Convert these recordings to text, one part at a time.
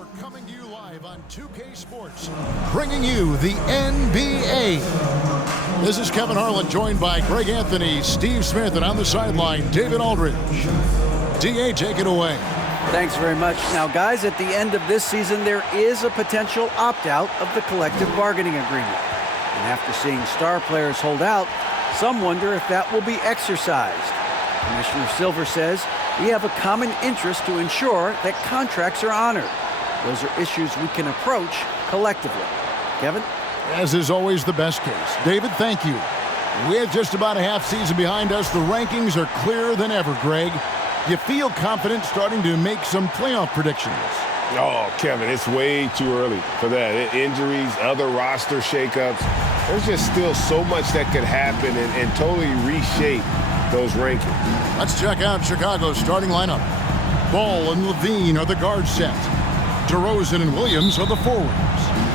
We're coming to you live on 2K Sports, bringing you the NBA. This is Kevin Harlan, joined by Greg Anthony, Steve Smith, and on the sideline, David Aldridge. DA, take it away. Thanks very much. Now, guys, at the end of this season, there is a potential opt-out of the collective bargaining agreement. And after seeing star players hold out, some wonder if that will be exercised. Commissioner Silver says we have a common interest to ensure that contracts are honored. Those are issues we can approach collectively. Kevin? As is always the best case. David, thank you. With just about a half season behind us, the rankings are clearer than ever, Greg. You feel confident starting to make some playoff predictions? Oh, Kevin, it's way too early for that. Injuries, other roster shakeups. There's just still so much that could happen and totally reshape those rankings. Let's check out Chicago's starting lineup. Ball and Levine are the guard set. DeRozan and Williams are the forwards.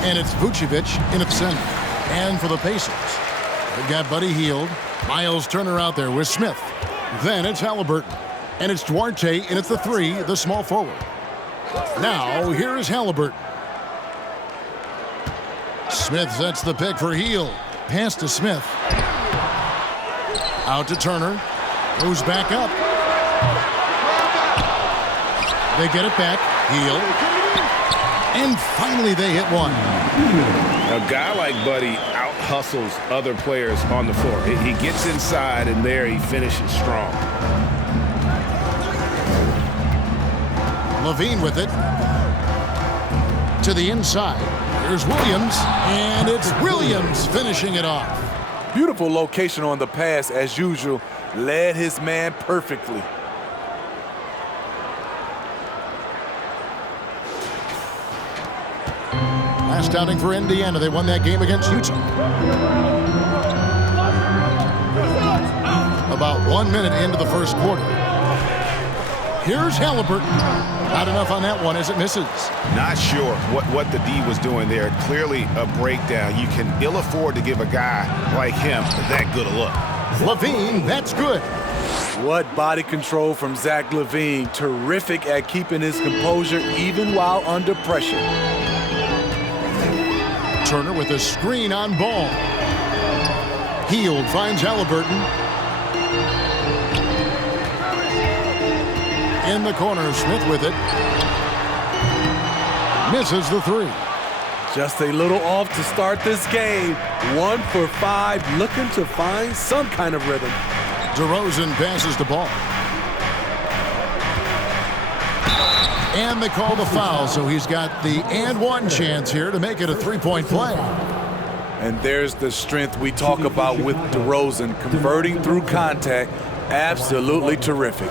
And it's Vucevic in at center. And for the Pacers, they've got Buddy Hield, Miles Turner out there with Smith. Then it's Halliburton. And it's Duarte in at the three, the small forward. Now, here is Halliburton. Smith sets the pick for Hield. Pass to Smith. Out to Turner. Goes back up. They get it back. Hield. And finally they hit one. A guy like Buddy out-hustles other players on the floor. He gets inside, and there he finishes strong. Levine with it. To the inside. Here's Williams, and it's Williams finishing it off. Beautiful location on the pass, as usual. Led his man perfectly. Last outing for Indiana. They won that game against Utah. About 1 minute into the first quarter. Here's Halliburton. Not enough on that one as it misses. Not sure what the D was doing there. Clearly a breakdown. You can ill afford to give a guy like him that good a look. Levine, that's good. What body control from Zach LaVine. Terrific at keeping his composure even while under pressure. Turner with a screen on Ball. Hield finds Halliburton. In the corner, Smith with it. Misses the three. Just a little off to start this game. 1 for 5, looking to find some kind of rhythm. DeRozan passes the ball. And they call the foul, so he's got the and one chance here to make it a three-point play. And there's the strength we talk about with DeRozan, converting through contact. Absolutely terrific.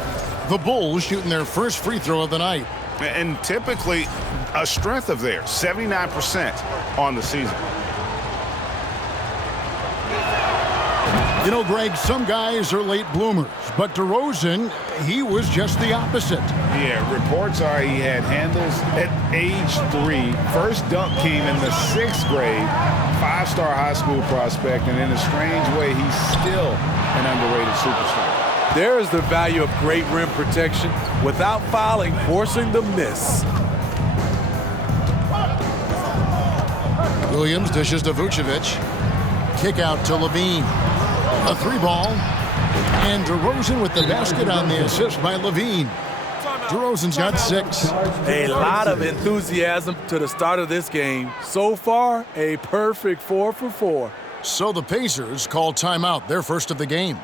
The Bulls shooting their first free throw of the night. And typically a strength of theirs, 79% on the season. You know, Greg, some guys are late bloomers, but DeRozan, he was just the opposite. Yeah, reports are he had handles at age 3. First dunk came in the 6th grade. 5-star high school prospect, and in a strange way, he's still an underrated superstar. There is the value of great rim protection without fouling, forcing the miss. Williams dishes to Vucevic. Kick out to Levine. A three ball. And DeRozan with the basket on the assist by Levine. DeRozan's got 6. A lot of enthusiasm to the start of this game. So far, a perfect 4 for 4. So the Pacers call timeout, their first of the game.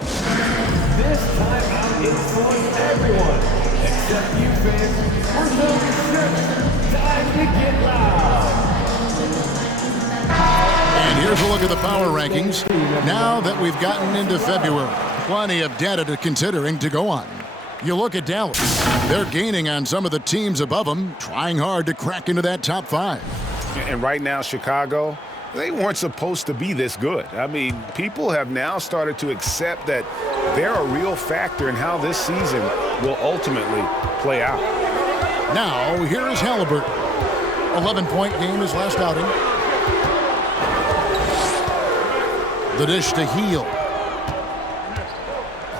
This timeout is for everyone, except you fans. For number 7, time to get loud. And here's a look at the power rankings. Now that we've gotten into February, plenty of data to considering to go on. You look at Dallas. They're gaining on some of the teams above them, trying hard to crack into that top 5. And right now, Chicago, they weren't supposed to be this good. I mean, people have now started to accept that they're a real factor in how this season will ultimately play out. Now, here is Halliburton. 11-point game his last outing. The dish to Hield.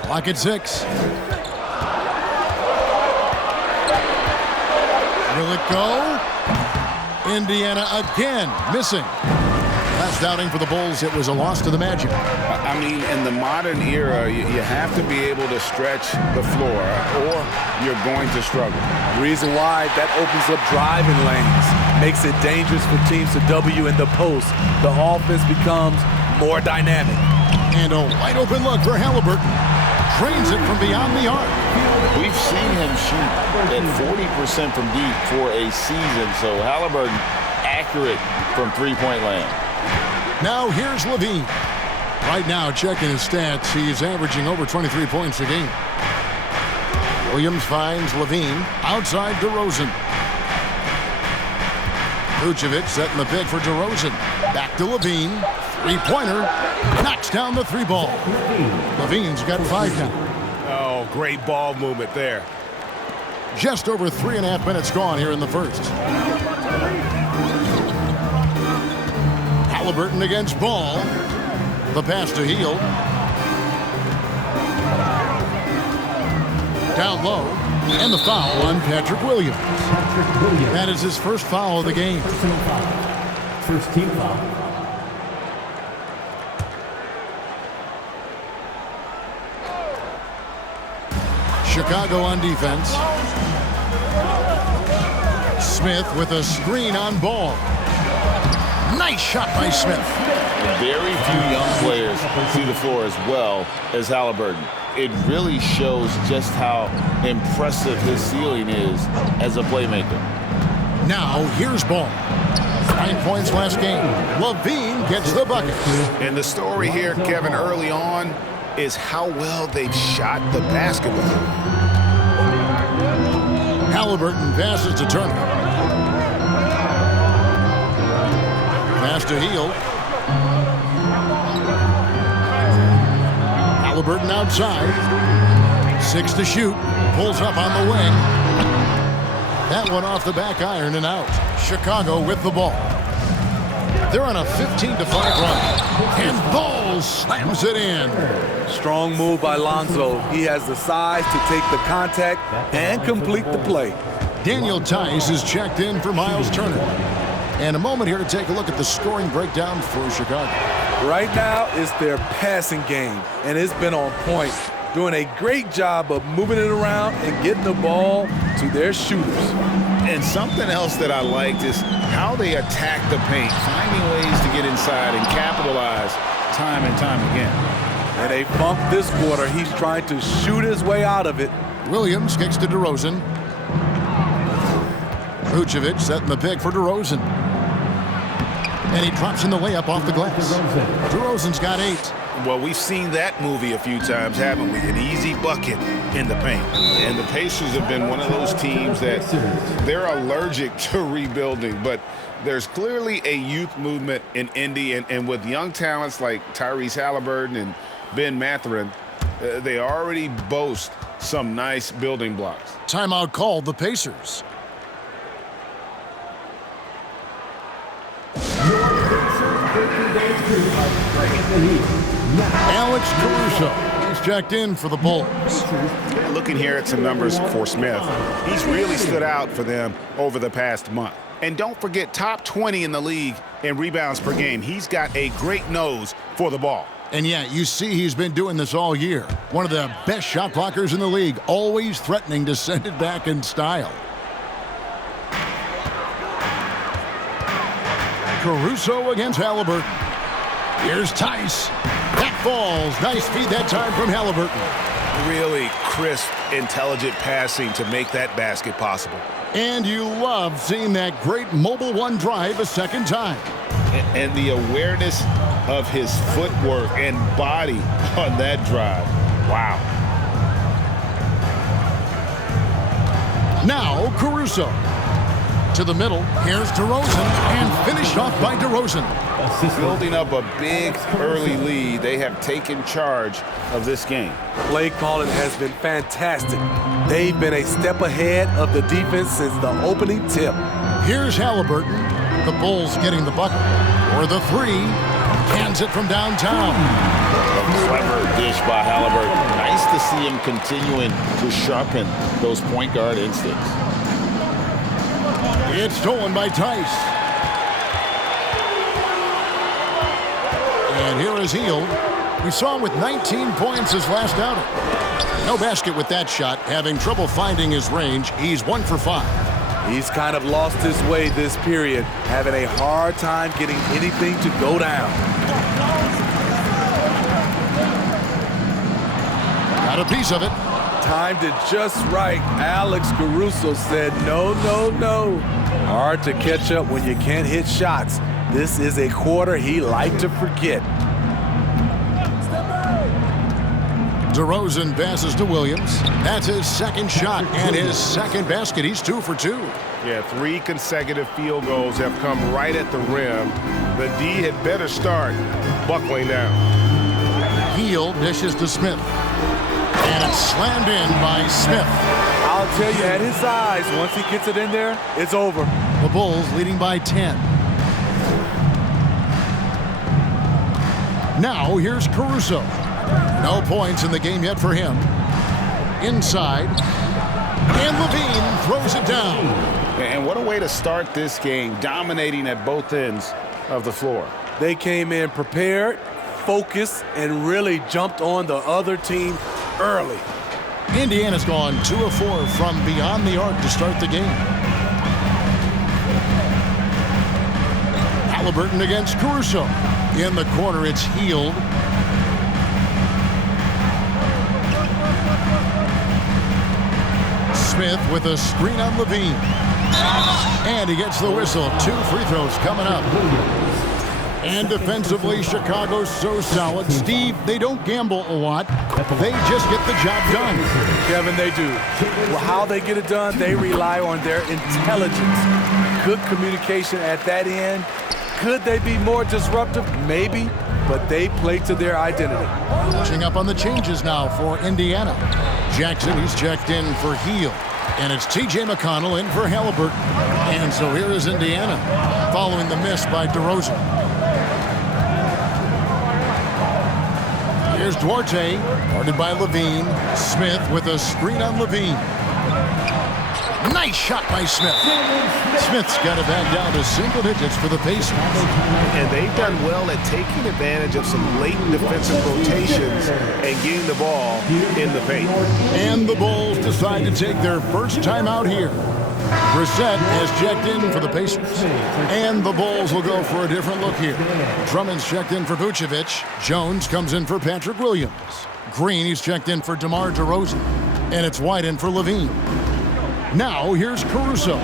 Clock at 6. Will it go? Indiana again missing. Last outing for the Bulls, it was a loss to the Magic. I mean, in the modern era, you have to be able to stretch the floor or you're going to struggle. Reason why that opens up driving lanes, makes it dangerous for teams to W in the post. The offense becomes more dynamic. And a wide open look for Halliburton. Drains it from beyond the arc. We've seen him shoot at 40% from deep for a season, so Halliburton accurate from three-point land. Now here's Levine. Right now, checking his stats, he's averaging over 23 points a game. Williams finds Levine outside DeRozan. Vucevic setting the pick for DeRozan. Back to Levine. Three-pointer. Knocks down the three ball. Levine's got 5 now. Oh, great ball movement there. Just over 3.5 minutes gone here in the first. Halliburton against Ball. The pass to Hield. Down low. And the foul on Patrick Williams. That is his first foul of the game. Personal foul. First team foul. Chicago on defense. Smith with a screen on Ball. Nice shot by Smith. Very few young players see the floor as well as Halliburton. It really shows just how impressive his ceiling is as a playmaker. Now here's Ball. 9 points last game. Levine gets the bucket. And the story here, Kevin, early on is how well they've shot the basketball. Halliburton passes to Turner. Pass to Hield. Halliburton outside. 6 to shoot. Pulls up on the wing. That one off the back iron and out. Chicago with the ball. They're on a 15-5 run. And Ball slams it in. Strong move by Lonzo. He has the size to take the contact and complete the play. Daniel Tice is checked in for Miles Turner. And a moment here to take a look at the scoring breakdown for Chicago. Right now, it's their passing game, and it's been on point. Doing a great job of moving it around and getting the ball to their shooters. And something else that I liked is how they attack the paint, finding ways to get inside and capitalize time and time again. And they bump this quarter. He's trying to shoot his way out of it. Williams kicks to DeRozan. Vucevic setting the pick for DeRozan. And he drops in the layup off the glass. DeRozan's got 8. Well, we've seen that movie a few times, haven't we? An easy bucket in the paint. And the Pacers have been one of those teams that they're allergic to rebuilding, but there's clearly a youth movement in Indy, and with young talents like Tyrese Halliburton and Ben Mathurin, they already boast some nice building blocks. Timeout called the Pacers. Alex Caruso is checked in for the Bulls. Looking here at some numbers for Smith, he's really stood out for them over the past month. And don't forget, top 20 in the league in rebounds per game. He's got a great nose for the ball. And yeah, you see he's been doing this all year. One of the best shot blockers in the league, always threatening to send it back in style. Caruso against Halliburton. Here's Tice. That falls. Nice feed that time from Halliburton. Really crisp, intelligent passing to make that basket possible. And you love seeing that great mobile one drive a second time. And the awareness of his footwork and body on that drive. Wow. Now Caruso. To the middle. Here's DeRozan. And finished off by DeRozan. Building up a big early lead, they have taken charge of this game. Play calling has been fantastic. They've been a step ahead of the defense since the opening tip. Here's Halliburton. The Bulls getting the bucket. For the 3. Cans it from downtown. A clever dish by Halliburton. Nice to see him continuing to sharpen those point guard instincts. It's stolen by Tice. And here is Hield. We saw him with 19 points his last outing. No basket with that shot, having trouble finding his range. He's 1 for 5. He's kind of lost his way this period, having a hard time getting anything to go down. Got a piece of it. Timed it just right. Alex Caruso said, no, no, no. Hard to catch up when you can't hit shots. This is a quarter he liked to forget. DeRozan passes to Williams. That's his second shot and his second basket. He's 2 for 2. Yeah, 3 consecutive field goals have come right at the rim. The D had better start buckling down. Hield dishes to Smith. And it's slammed in by Smith. I'll tell you, at his eyes, once he gets it in there, it's over. The Bulls leading by 10. Now here's Caruso. No points in the game yet for him. Inside. And Levine throws it down. And what a way to start this game, dominating at both ends of the floor. They came in prepared, focused, and really jumped on the other team early. Indiana's gone 2 of 4 from beyond the arc to start the game. Halliburton against Caruso. In the corner, it's Hield. Smith with a screen on Levine. And he gets the whistle. 2 free throws coming up. And defensively, Chicago's so solid. Steve, they don't gamble a lot. They just get the job done. Kevin, they do. Well, how they get it done, they rely on their intelligence. Good communication at that end. Could they be more disruptive? Maybe, but they play to their identity. Pushing up on the changes now for Indiana. Jackson, he's checked in for Hield. And it's T.J. McConnell in for Halliburton. And so here is Indiana, following the miss by DeRozan. Here's Duarte, guarded by Levine. Smith with a screen on Levine. Nice shot by Smith. Smith's got it back down to single digits for the Pacers. And they've done well at taking advantage of some late defensive rotations and getting the ball in the paint. And the Bulls decide to take their first time out here. Brissett has checked in for the Pacers. And the Bulls will go for a different look here. Drummond's checked in for Vucevic. Jones comes in for Patrick Williams. Green, he's checked in for DeMar DeRozan. And it's White in for Levine. Now, here's Caruso.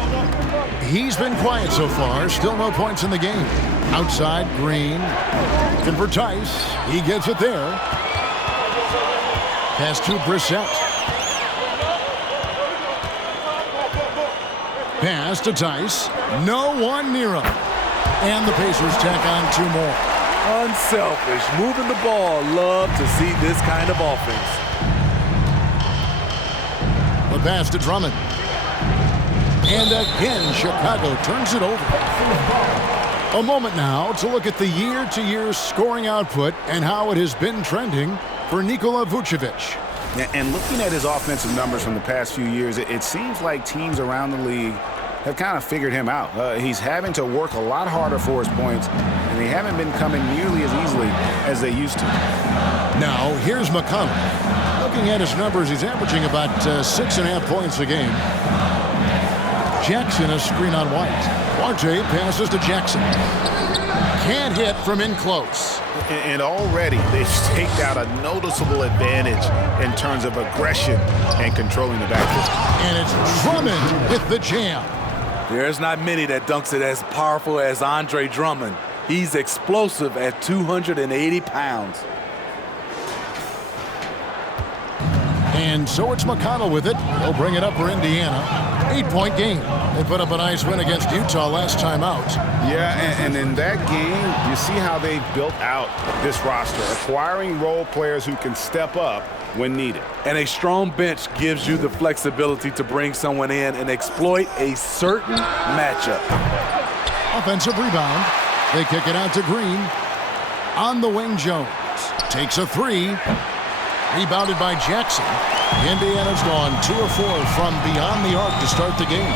He's been quiet so far. Still no points in the game. Outside, Green. Looking for Tice. He gets it there. Pass to Brissett. Pass to Tice. No one near him. And the Pacers tack on 2 more. Unselfish, moving the ball. Love to see this kind of offense. The pass to Drummond. And again, Chicago turns it over. A moment now to look at the year-to-year scoring output and how it has been trending for Nikola Vucevic. And looking at his offensive numbers from the past few years, it seems like teams around the league have kind of figured him out. He's having to work a lot harder for his points, and they haven't been coming nearly as easily as they used to. Now, here's McConnell. Looking at his numbers, he's averaging about 6.5 points a game. Jackson, a screen on White. Duarte passes to Jackson. Can't hit from in close. And already they've staked out a noticeable advantage in terms of aggression and controlling the backcourt. And it's Drummond with the jam. There's not many that dunks it as powerful as Andre Drummond. He's explosive at 280 pounds. And so it's McConnell with it. He'll bring it up for Indiana. 8-point game. They put up a nice win against Utah last time out. Yeah, and in that game, you see how they built out this roster, acquiring role players who can step up when needed. And a strong bench gives you the flexibility to bring someone in and exploit a certain matchup. Offensive rebound. They kick it out to Green. On the wing, Jones takes a 3. Rebounded by Jackson. Indiana's gone 2 of 4 from beyond the arc to start the game.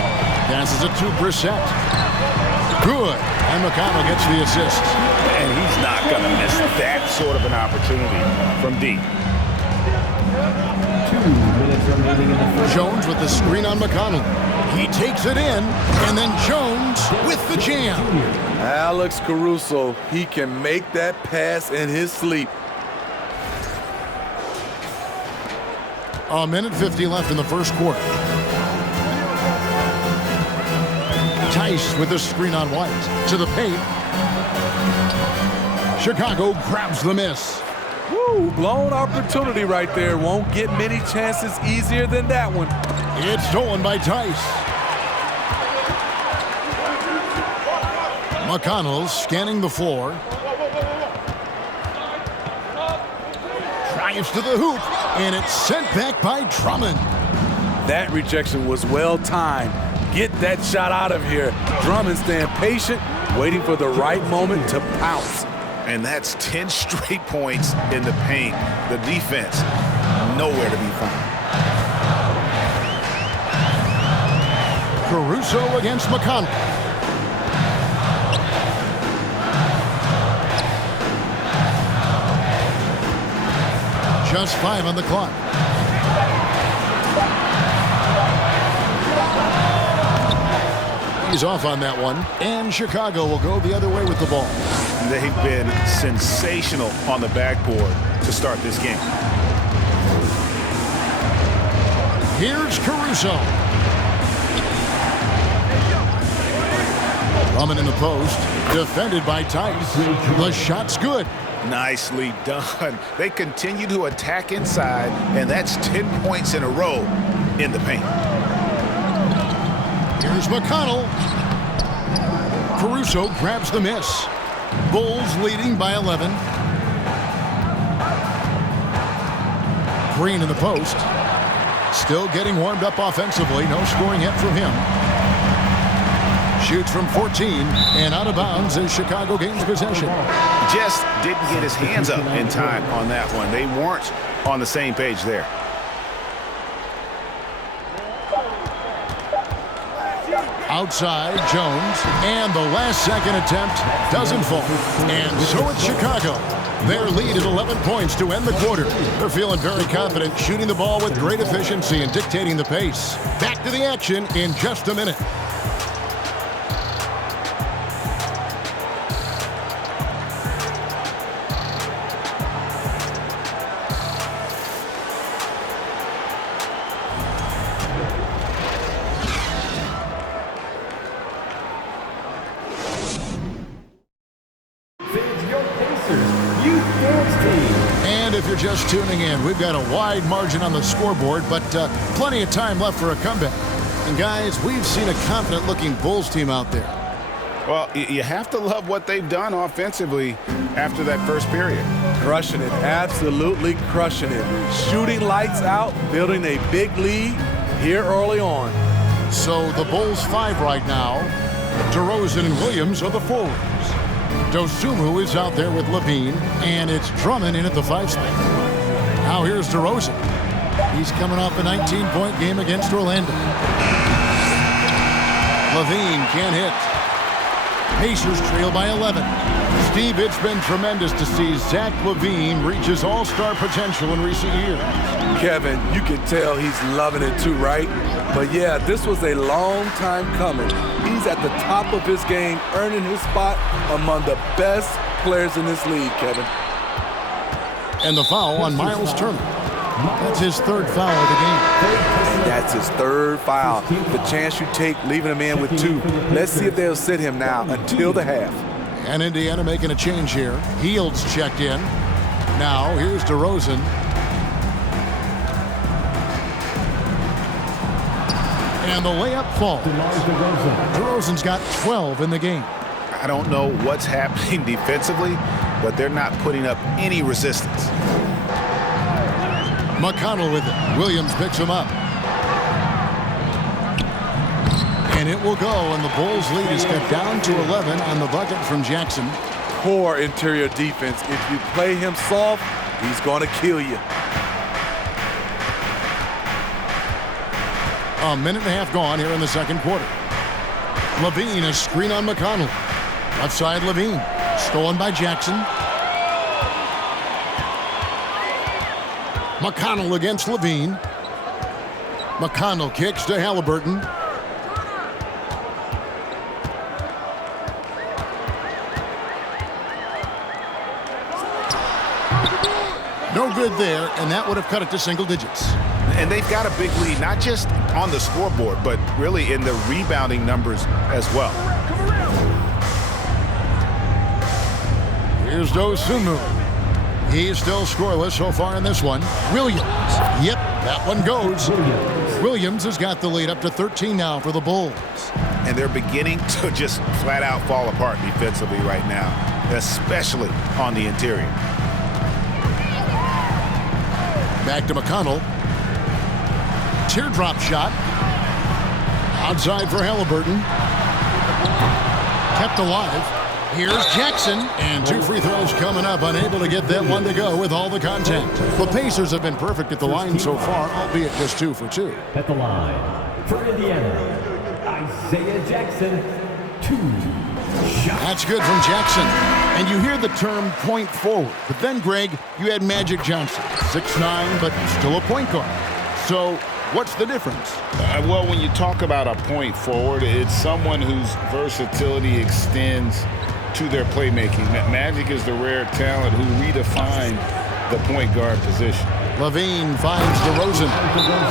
Passes it to Brissett. Good. And McConnell gets the assist. And he's not going to miss that sort of an opportunity from deep. 2 minutes remaining in the first. Jones with the screen on McConnell. He takes it in, and then Jones with the jam. Alex Caruso, he can make that pass in his sleep. A minute 50 left in the first quarter. Tice with the screen on White. To the paint. Chicago grabs the miss. Woo, blown opportunity right there. Won't get many chances easier than that one. It's stolen by Tice. McConnell scanning the floor. Drives to the hoop, and it's sent back by Drummond. That rejection was well timed. Get that shot out of here. Drummond staying patient, waiting for the right moment to pounce. And that's 10 straight points in the paint. The defense, nowhere to be found. Caruso against McConnell. Just 5 on the clock. He's off on that one, and Chicago will go the other way with the ball. They've been sensational on the backboard to start this game. Here's Caruso. Drummond in the post, defended by Tice. The shot's good. Nicely done. They continue to attack inside, and that's 10 points in a row in the paint. Here's McConnell. Caruso grabs the miss. Bulls leading by 11. Green in the post. Still getting warmed up offensively. No scoring yet from him. Shoots from 14 and out of bounds as Chicago gains possession. Just didn't get his hands up in time on that one. They weren't on the same page there. Outside, Jones, and the last-second attempt doesn't fall. And so it's Chicago. Their lead is 11 points to end the quarter. They're feeling very confident, shooting the ball with great efficiency and dictating the pace. Back to the action in just a minute. If you're just tuning in, we've got a wide margin on the scoreboard, but plenty of time left for a comeback. And guys, we've seen a confident-looking Bulls team out there. Well, you have to love what they've done offensively after that first period. Crushing it, absolutely crushing it. Shooting lights out, building a big lead here early on. So the Bulls 5 right now. DeRozan and Williams are the forwards. Dosunmu is out there with Levine, and it's Drummond in at the 5 spot. Now here's DeRozan. He's coming off a 19-point game against Orlando. Levine can't hit. Pacers trail by 11. Steve, it's been tremendous to see Zach LaVine reach his all-star potential in recent years. Kevin, you can tell he's loving it too, right? But yeah, this was a long time coming. He's at the top of his game, earning his spot among the best players in this league, Kevin. And the foul on Miles Turner. That's his 3rd foul of the game. And that's his 3rd foul. The chance you take leaving him in with 2. Let's see if they'll sit him now until the half. And Indiana making a change here. Heald's checked in. Now here's DeRozan. And the layup falls. DeRozan's got 12 in the game. I don't know what's happening defensively, but they're not putting up any resistance. McConnell with it. Williams picks him up. And it will go, and the Bulls' lead is cut down to 11 on the bucket from Jackson. Poor interior defense. If you play him soft, he's going to kill you. A minute and a half gone here in the second quarter. Levine, a screen on McConnell. Left side, Levine. Stolen by Jackson. McConnell against Levine. McConnell kicks to Halliburton. No good there, and that would have cut it to single digits. And they've got a big lead, not just on the scoreboard, but really in the rebounding numbers as well. Here's Dosunmu. He's still scoreless so far in this one. Williams. Yep, that one goes. Williams has got the lead up to 13 now for the Bulls. And they're beginning to just flat out fall apart defensively right now, especially on the interior. Back to McConnell. Teardrop shot. Outside for Halliburton. Kept alive. Here's Jackson, and 2 free throws coming up, unable to get that one to go with all the contact. The Pacers have been perfect at the line so far, albeit just 2 for 2. At the line, for Indiana, Isaiah Jackson, 2 shots. That's good from Jackson. And you hear the term point forward. But then, Greg, you had Magic Johnson, 6'9", but still a point guard. So what's the difference? Well, when you talk about a point forward, it's someone whose versatility extends to their playmaking. Magic is the rare talent who redefined the point guard position. Levine finds DeRozan.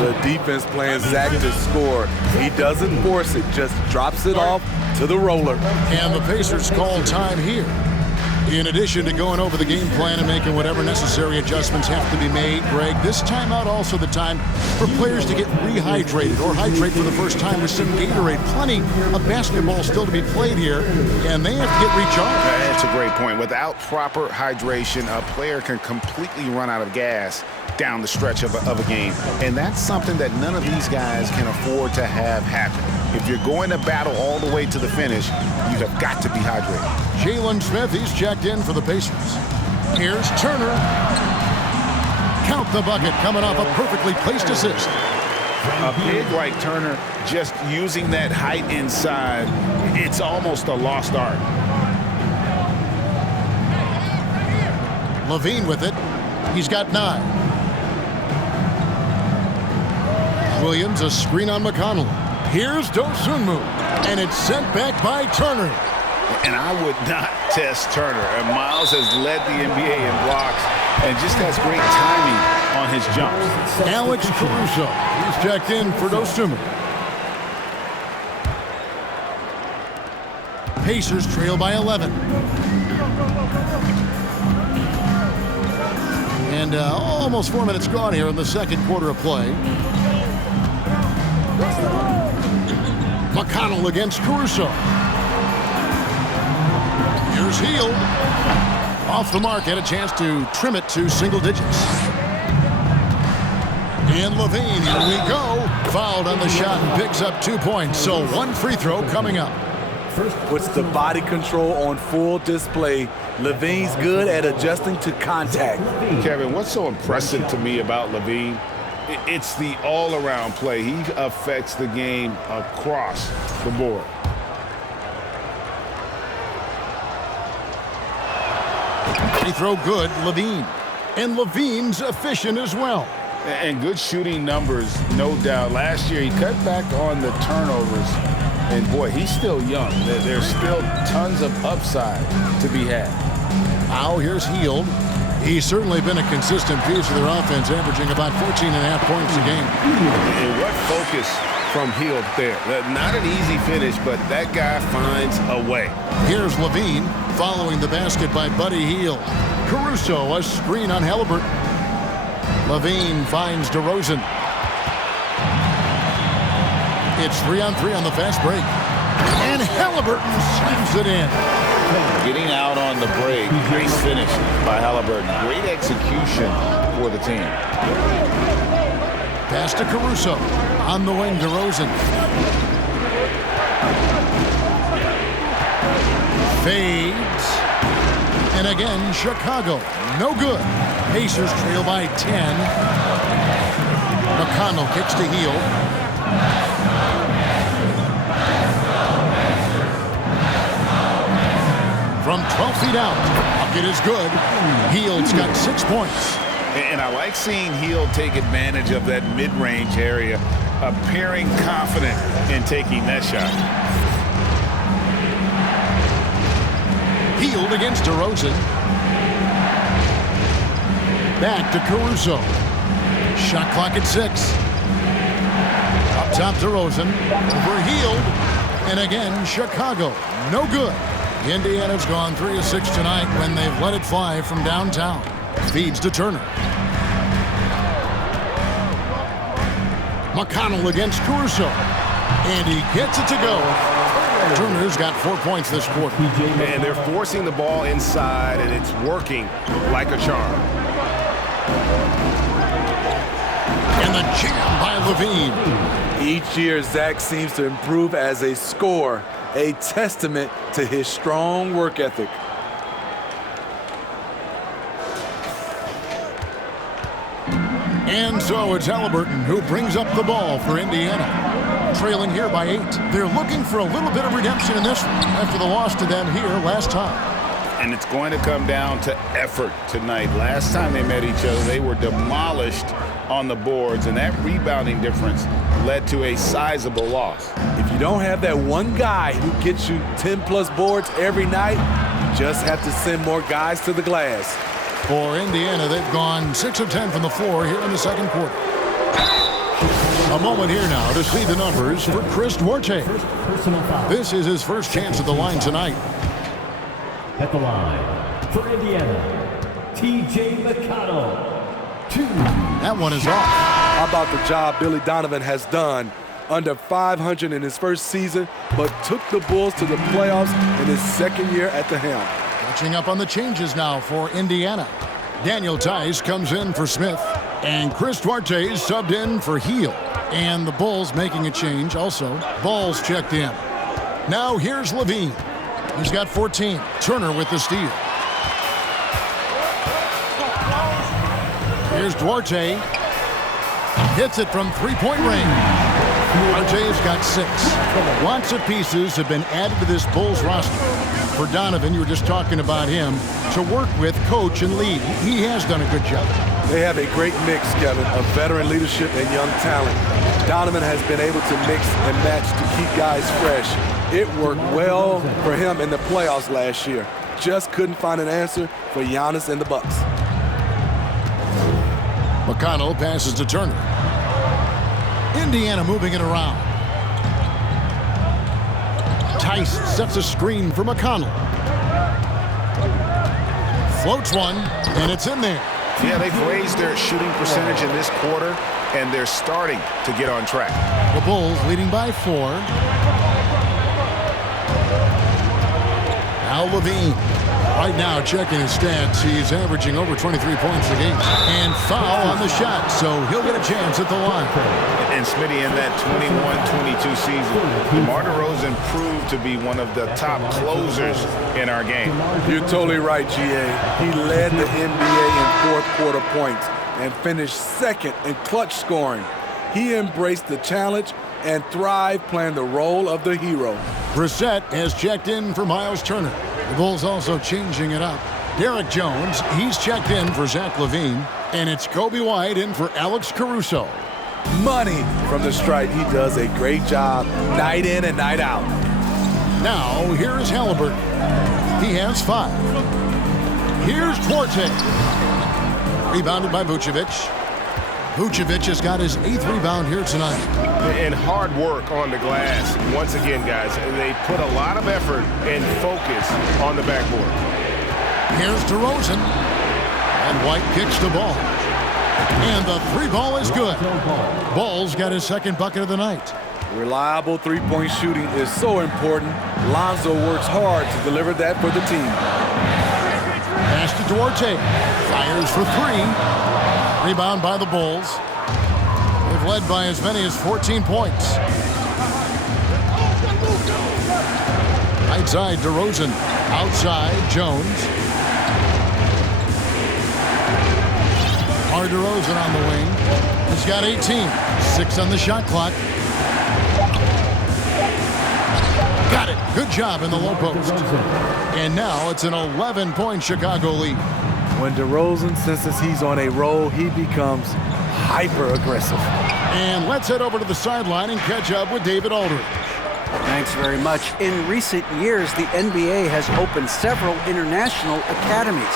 The defense playing Zach to score. He doesn't force it, just drops it off to the roller. And the Pacers call time here. In addition to going over the game plan and making whatever necessary adjustments have to be made, Greg, this timeout also the time for players to get rehydrated or hydrate for the first time with some Gatorade. Plenty of basketball still to be played here, and they have to get recharged. That's a great point. Without proper hydration, a player can completely run out of gas down the stretch of a game. And that's something that none of these guys can afford to have happen. If you're going to battle all the way to the finish, you have got to be hydrated. Jalen Smith, he's checked in for the Pacers. Here's Turner. Count the bucket, coming off a perfectly placed assist. A big like Turner, just using that height inside, it's almost a lost art. Levine with it. He's got 9. Williams, a screen on McConnell. Here's Dosunmu, and it's sent back by Turner. And I would not test Turner. And Miles has led the NBA in blocks and just has great timing on his jumps. Alex Caruso, he's checked in for Dosunmu. Pacers trail by 11. And almost 4 minutes gone here in the second quarter of play. McConnell against Caruso. Here's Hield. Off the mark, had a chance to trim it to single digits. And Levine, here we go. Fouled on the shot and picks up 2 points. So 1 free throw coming up. Puts the body control on full display. Levine's good at adjusting to contact. Kevin, what's so impressive to me about Levine? It's the all-around play. He affects the game across the board. Free throw good, Levine. And Levine's efficient as well. And good shooting numbers, no doubt. Last year, he cut back on the turnovers. And, boy, he's still young. There's still tons of upside to be had. Now here's Hield. He's certainly been a consistent piece of their offense, averaging about 14.5 points a game. And what focus from Hield there. Not an easy finish, but that guy finds a way. Here's Levine following the basket by Buddy Hield. Caruso, a screen on Halliburton. Levine finds DeRozan. It's 3-on-3 on the fast break. And Halliburton slams it in. Getting out on the break. Great finish by Halliburton. Great execution for the team. Pass to Caruso. On the wing, DeRozan. Fades. And again, Chicago. No good. Pacers trail by 10. McConnell kicks to Hield. From 12 feet out, bucket is good. Hield's got 6 points. And I like seeing Hield take advantage of that mid-range area, appearing confident in taking that shot. Hield against DeRozan. Back to Caruso. Shot clock at 6. Up top DeRozan. Over Hield. And again, Chicago. No good. Indiana's gone 3 of 6 tonight when they've let it fly from downtown. Feeds to Turner. McConnell against Caruso. And he gets it to go. Turner's got 4 points this quarter. And they're forcing the ball inside, and it's working like a charm. And the jam by Levine. Each year, Zach seems to improve as a scorer, a testament to his strong work ethic. And so it's Halliburton who brings up the ball for Indiana. Trailing here by 8. They're looking for a little bit of redemption in this one after the loss to them here last time. And it's going to come down to effort tonight. Last time they met each other, they were demolished on the boards, and that rebounding difference led to a sizable loss. If you don't have that one guy who gets you 10-plus boards every night, you just have to send more guys to the glass. For Indiana, they've gone 6 of 10 from the floor here in the second quarter. A moment here now to see the numbers for Chris Duarte. This is his first chance at the line tonight. At the line for Indiana, T.J. McConnell. 2. That one is off. How about the job Billy Donovan has done? Under 500 in his first season, but took the Bulls to the playoffs in his second year at the helm. Catching up on the changes now for Indiana. Daniel Tice comes in for Smith, and Chris Duarte is subbed in for Hield. And the Bulls making a change also. Ball's checked in. Now here's Levine. He's got 14. Turner with the steal. Here's Duarte. Hits it from three-point range. Duarte's got 6. Lots of pieces have been added to this Bulls roster. For Donovan, you were just talking about him, to work with, coach, and lead. He has done a good job. They have a great mix, Kevin, of veteran leadership and young talent. Donovan has been able to mix and match to keep guys fresh. It worked well for him in the playoffs last year. Just couldn't find an answer for Giannis and the Bucks. McConnell passes to Turner. Indiana moving it around. Tice sets a screen for McConnell. Floats one, and it's in there. Yeah, they've raised their shooting percentage in this quarter, and they're starting to get on track. The Bulls leading by 4. Now Levine. Right now, checking his stats, he's averaging over 23 points a game. And foul on the shot, so he'll get a chance at the line. And Smitty, in that 21-22 season, DeMar DeRozan proved to be one of the top closers in our game. You're totally right, G.A. He led the NBA in fourth quarter points and finished second in clutch scoring. He embraced the challenge and thrived playing the role of the hero. Brissett has checked in for Miles Turner. The Bulls also changing it up. Derek Jones, he's checked in for Zach LaVine. And it's Kobe White in for Alex Caruso. Money from the stripe. He does a great job night in and night out. Now, here's Halliburton. He has 5. Here's Duarte. Rebounded by Vucevic. Vucevic has got his 8th rebound here tonight. And hard work on the glass. Once again, guys, they put a lot of effort and focus on the backboard. Here's DeRozan. And White kicks the ball. And the 3 ball is good. Ball's got his 2nd bucket of the night. Reliable three-point shooting is so important. Lonzo works hard to deliver that for the team. Pass to Duarte. Fires for 3. Rebound by the Bulls. They've led by as many as 14 points. Right side, DeRozan. Outside, Jones. DeRozan on the wing. He's got 18. 6 on the shot clock. Got it. Good job in the low post. And now it's an 11-point Chicago lead. When DeRozan senses he's on a roll, he becomes hyper-aggressive. And let's head over to the sideline and catch up with David Aldridge. Thanks very much. In recent years, the NBA has opened several international academies.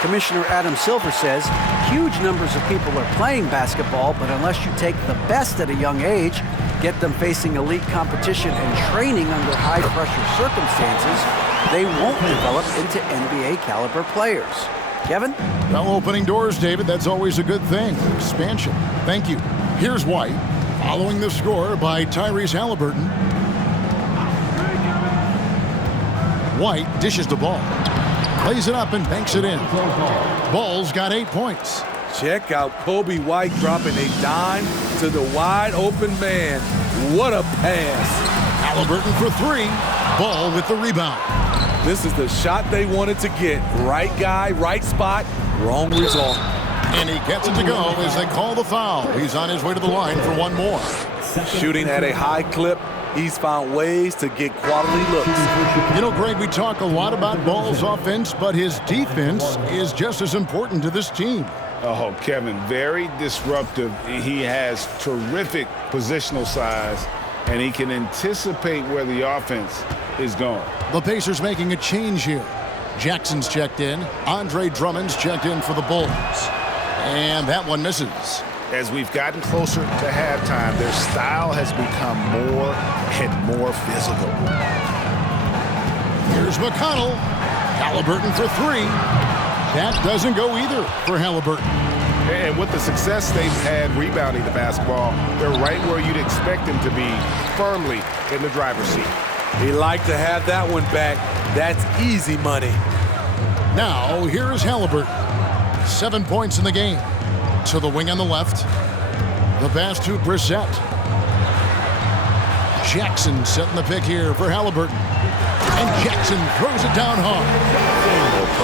Commissioner Adam Silver says huge numbers of people are playing basketball, but unless you take the best at a young age, get them facing elite competition and training under high-pressure circumstances, they won't develop into NBA-caliber players. Kevin? Well, opening doors, David, that's always a good thing. Expansion. Thank you. Here's White, following the score by Tyrese Halliburton. White dishes the ball, plays it up and banks it in. Ball's got 8 points. Check out Kobe White dropping a dime to the wide open man. What a pass. Halliburton for 3. Ball with the rebound. This is the shot they wanted to get. Right guy, right spot, wrong result. And he gets it to go as they call the foul. He's on his way to the line for one more. Shooting at a high clip, he's found ways to get quality looks. You know, Greg, we talk a lot about Ball's offense, but his defense is just as important to this team. Oh, Kevin, very disruptive. He has terrific positional size, and he can anticipate where the offense is going. The Pacers making a change here. Jackson's checked in. Andre Drummond's checked in for the Bulls. And that one misses. As we've gotten closer to halftime, their style has become more and more physical. Here's McConnell. Halliburton for 3. That doesn't go either for Halliburton. And with the success they've had rebounding the basketball, they're right where you'd expect them to be, firmly in the driver's seat. He liked to have that one back. That's easy money. Now, here is Halliburton. 7 points in the game. To the wing on the left. The pass to Brissett. Jackson setting the pick here for Halliburton. And Jackson throws it down hard.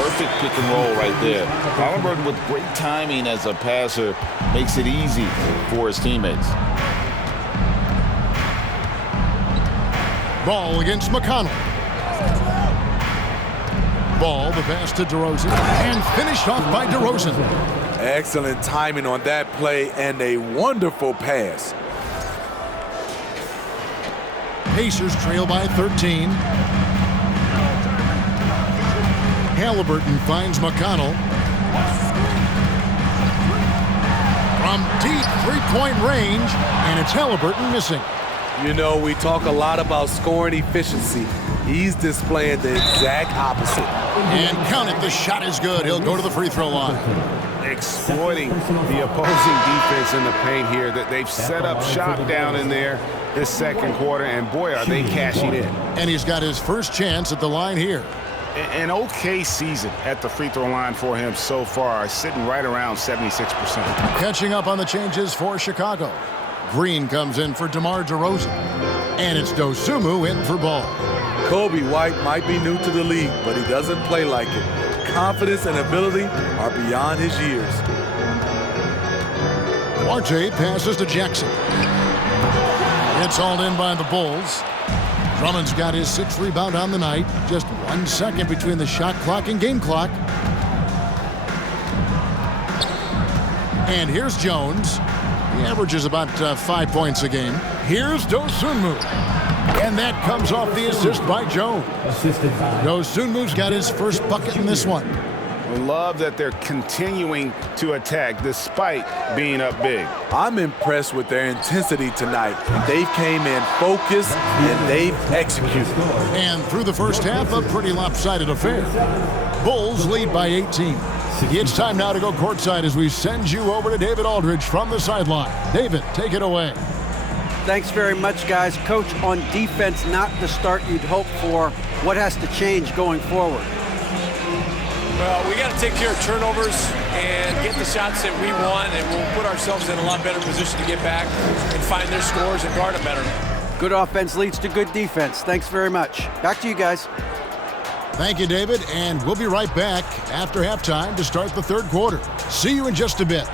Perfect pick and roll right there. Halliburton with great timing as a passer makes it easy for his teammates. Ball against McConnell. Ball, the pass to DeRozan, and finished off by DeRozan. Excellent timing on that play and a wonderful pass. Pacers trail by 13. Halliburton finds McConnell. From deep three-point range, and it's Halliburton missing. You know, we talk a lot about scoring efficiency. He's displaying the exact opposite. And count it, the shot is good. He'll go to the free throw line. Exploiting the opposing defense in the paint here. That they've set up shop down in there this second quarter, and boy, are they cashing in. And he's got his first chance at the line here. An okay season at the free throw line for him so far, sitting right around 76%. Catching up on the changes for Chicago. Green comes in for DeMar DeRozan. And it's Dosunmu in for Ball. Kobe White might be new to the league, but he doesn't play like it. Confidence and ability are beyond his years. Duarte passes to Jackson. It's hauled in by the Bulls. Drummond's got his 6th rebound on the night. Just 1 second between the shot clock and game clock. And here's Jones. He averages about 5 points a game. Here's Dosunmu. And that comes off the assist by Jones. Dosunmu's got his first bucket in this one. Love that they're continuing to attack despite being up big. I'm impressed with their intensity tonight. They came in focused and they've executed. And through the first half, a pretty lopsided affair. Bulls lead by 18. It's time now to go courtside as we send you over to David Aldridge from the sideline. David, take it away. Thanks very much, guys. Coach, on defense, not the start you'd hope for. What has to change going forward? Well, we got to take care of turnovers and get the shots that we want, and we'll put ourselves in a lot better position to get back and find their scores and guard them better. Good offense leads to good defense. Thanks very much. Back to you guys. Thank you, David, and we'll be right back after halftime to start the third quarter. See you in just a bit.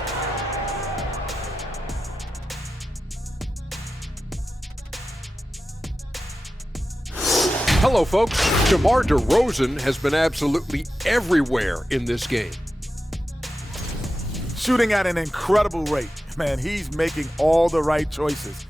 Hello, folks. DeMar DeRozan has been absolutely everywhere in this game. Shooting at an incredible rate. Man, he's making all the right choices.